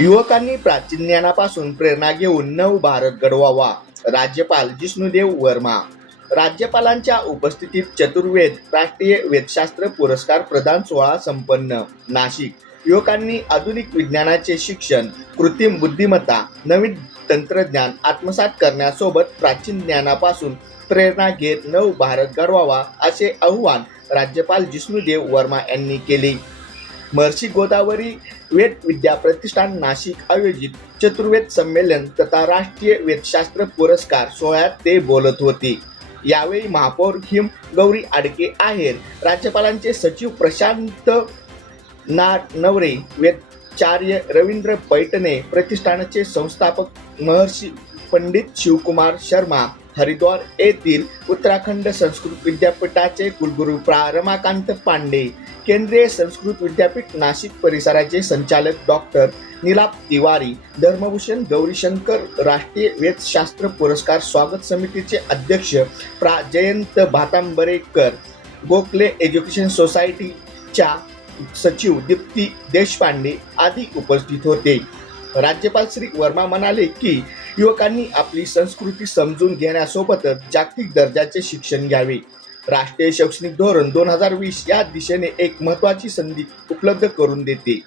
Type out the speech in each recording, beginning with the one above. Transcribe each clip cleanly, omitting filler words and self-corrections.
युवकांनी प्राचीन ज्ञानापासून प्रेरणा घेऊन नव भारत घडवावा. राज्यपाल जिष्णुदेव वर्मा. राज्यपालांच्या उपस्थितीत चतुर्वेद राष्ट्रीय वेदशास्त्र पुरस्कार प्रदान सोहळा संपन्न. नाशिक. युवकांनी आधुनिक विज्ञानाचे शिक्षण, कृत्रिम बुद्धिमत्ता, नवीन तंत्रज्ञान आत्मसात करण्यासोबत प्राचीन ज्ञानापासून प्रेरणा घेत नव भारत घडवावा असे आवाहन राज्यपाल जिष्णुदेव वर्मा यांनी केले. महर्षी गोदावरी वेद विद्या प्रतिष्ठान नाशिक आयोजित चतुर्वेद संमेलन तथा राष्ट्रीय वेदशास्त्र पुरस्कार सोहळ्यात ते बोलत होते. यावेळी महापौर हिम गौरी आडके आहेर, राज्यपालांचे सचिव प्रशांत नानवरे, वेदाचार्य रवींद्र पैठणे, प्रतिष्ठानचे संस्थापक महर्षी पंडित शिवकुमार शर्मा, हरिद्वार येथील उत्तराखंड संस्कृत विद्यापीठाचे कुलगुरू रमाकांत पांडे, केंद्रीय संस्कृत विद्यापीठ नाशिक परिसराचे संचालक डॉक्टर नीलाप तिवारी, धर्मभूषण गौरीशंकर राष्ट्रीय वेदशास्त्र पुरस्कार स्वागत समितीचे अध्यक्ष प्रा जयंत भातांबरेकर, गोखले एज्युकेशन सोसायटीच्या सचिव दीप्ती देशपांडे आदी उपस्थित होते. राज्यपाल श्री वर्मा म्हणाले की युवकांनी आपली संस्कृती समजून घेण्यासोबतच जागतिक दर्जाचे शिक्षण घ्यावे. राष्ट्रीय शैक्षणिक धोरण 2020 या दिशेने एक महत्त्वाची संधी उपलब्ध करून देते.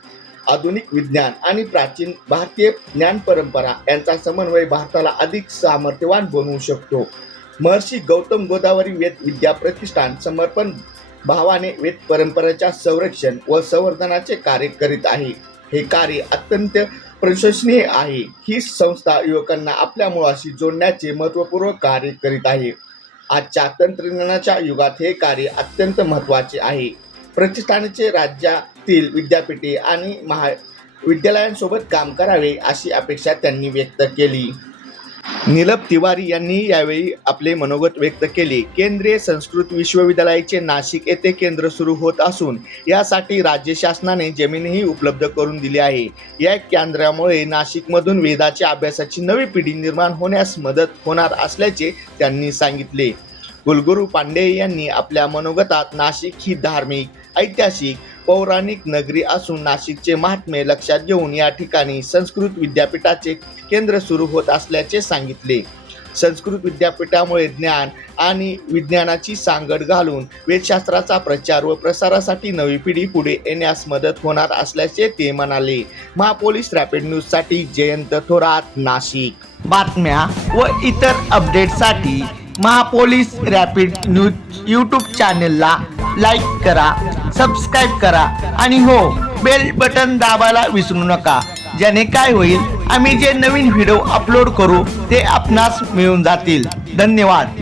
आधुनिक विज्ञान आणि प्राचीन भारतीय ज्ञान परंपरा यांचा समन्वय भारताला अधिक सामर्थ्यवान बनवू शकतो. महर्षी गौतम गोदावरी वेद विद्या प्रतिष्ठान समर्पण भावाने वेद परंपरेच्या संरक्षण व संवर्धनाचे कार्य करीत आहे. हे कार्य अत्यंत प्रशंसनीय आहे. ही संस्था युवकांना आपल्या मुळाशी जोडण्याचे महत्त्वपूर्ण कार्य करीत आहे. आजच्या तंत्रज्ञानाच्या युगात हे कार्य अत्यंत महत्त्वाचे आहे. प्रतिष्ठानाचे राज्यातील विद्यापीठे आणि महाविद्यालयांसोबत काम करावे अशी अपेक्षा त्यांनी व्यक्त केली. नीलप तिवारी यांनी यावेळी आपले मनोगत व्यक्त केले. केंद्रीय संस्कृत विश्वविद्यालयाचे नाशिक येथे केंद्र सुरू होत असून यासाठी राज्य शासनाने जमीनही उपलब्ध करून दिली आहे. या केंद्रामुळे नाशिकमधून वेदाच्या अभ्यासाची नवी पिढी निर्माण होण्यास मदत होणार असल्याचे त्यांनी सांगितले. कुलगुरू पांडे यांनी आपल्या मनोगतात नाशिक ही धार्मिक, ऐतिहासिक, पौराणिक नगरी असून नाशिकचे महात्म्य लक्षात घेऊन या ठिकाणी संस्कृत विद्यापीठाचे केंद्र सुरू होत असल्याचे सांगितले. संस्कृत विद्यापीठामुळे ज्ञान आणि विज्ञानाची सांगड घालून वेदशास्त्राचा प्रचार व प्रसारासाठी नवी पिढी पुढे येण्यास मदत होणार असल्याचे ते म्हणाले. महापोलीस रॅपिड न्यूजसाठी जयंत थोरात, नाशिक. बातम्या व इतर अपडेटसाठी महापोलीस रॅपिड न्यूज यूट्यूब चॅनलला लाईक करा, सबस्क्राईब करा आणि हो, बेल बटन दाबायला विसरू नका. ज्याने काय होईल, आम्ही जे नवीन व्हिडिओ अपलोड करू ते आपणास मिळून जातील. धन्यवाद.